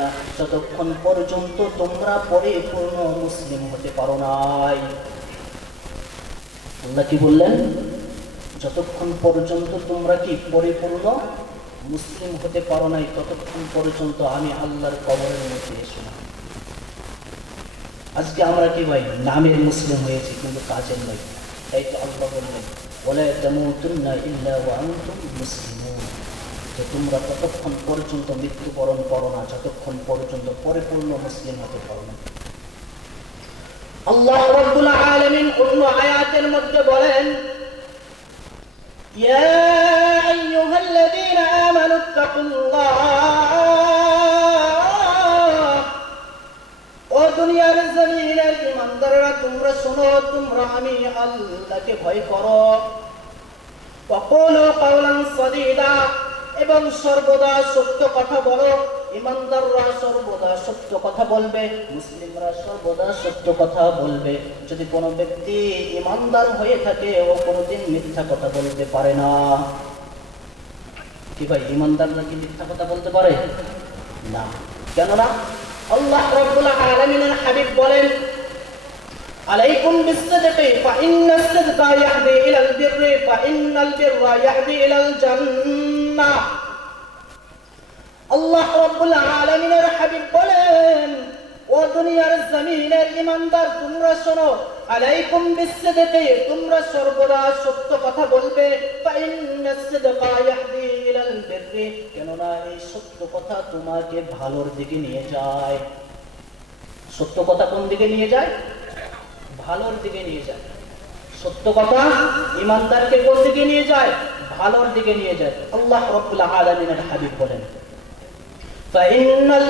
না, যতক্ষণ পর্যন্ত তোমরা পরিপূর্ণ মুসলিম হতে পারো নাই। আল্লাহ কি বললেন? যতক্ষণ পর্যন্ত তোমরা কি পরিপূর্ণ মুসলিম হতে পারো নাই, ততক্ষণ পর্যন্ত আমি আল্লাহর কবরের মধ্যে এসো না। আজকে আমরা কি ভাই নামের মুসলিম হয়েছি, কিন্তু কাজের নয়। তাই তো আল্লাহ বললেন, ওয়ালা তামুতুন্না ইল্লা ওয়া আনতুম মুসলিমুন, যে তোমরা ততক্ষণ পর্যন্ত মৃত্যুবরণ করো না যতক্ষণ পর্যন্ত পরিপূর্ণ মুসলিম হতে পারো না। আল্লাহ রাব্বুল আলামিন অন্য আয়াতের মধ্যে বলেন, ইয়া আইয়ুহাল্লাযীনা আমানুত্তাকুল্লাহ, ও দুনিয়ার জমিনের ঈমানদাররা তোমরা শোনো, তোমরা আমি আল্লাহকে ভয় করো। ওয়াকুলু কাওলান সাদীদা, এবং সর্বদা সত্য কথা বলো। ঈমানদাররা সর্বদা সত্য কথা বলবে, মুসলিমরা সর্বদা সত্য কথা বলবে। যদি কোনো ব্যক্তি ঈমানদার হয়ে থাকে, ও কোনোদিন মিথ্যা কথা বলতে পারে না। কি ভাই, ঈমানদাররা কি মিথ্যা কথা বলতে পারে না? কেননা আল্লাহ রাব্বুল আলামিনের হাবিব বলেন, আলাইকুম বিসসিদকি ফাইন্নাস সিদকা ইয়াহদি ইলাল বিররি ফাইন্নাল বিররা ইয়াহদি ইলাল জান্নাহ। আল্লাহ রাব্বুল আলামিনের হাবিব বলেন, ও দুনিয়ার জমিনের ঈমানদার তোমরা শোনো, আলাইকুম বিসসিদকি, তোমরা সর্বদা সত্য কথা বলবে। ফাইন্নাস সিদকা ইয়াহদি ইলাল বিররি, কেননা এই সত্য কথা তোমাকে ভালোর দিকে নিয়ে যায়। সত্য কথা কোন দিকে নিয়ে যায়? ভালোর দিকে নিয়ে যায়। সত্য কথা ঈমানদারকে কোন দিকে নিয়ে যায়? ভালোর দিকে নিয়ে যায়। আল্লাহ রাব্বুল আলামিনের হাবিব বলেন, ফাইন্নাল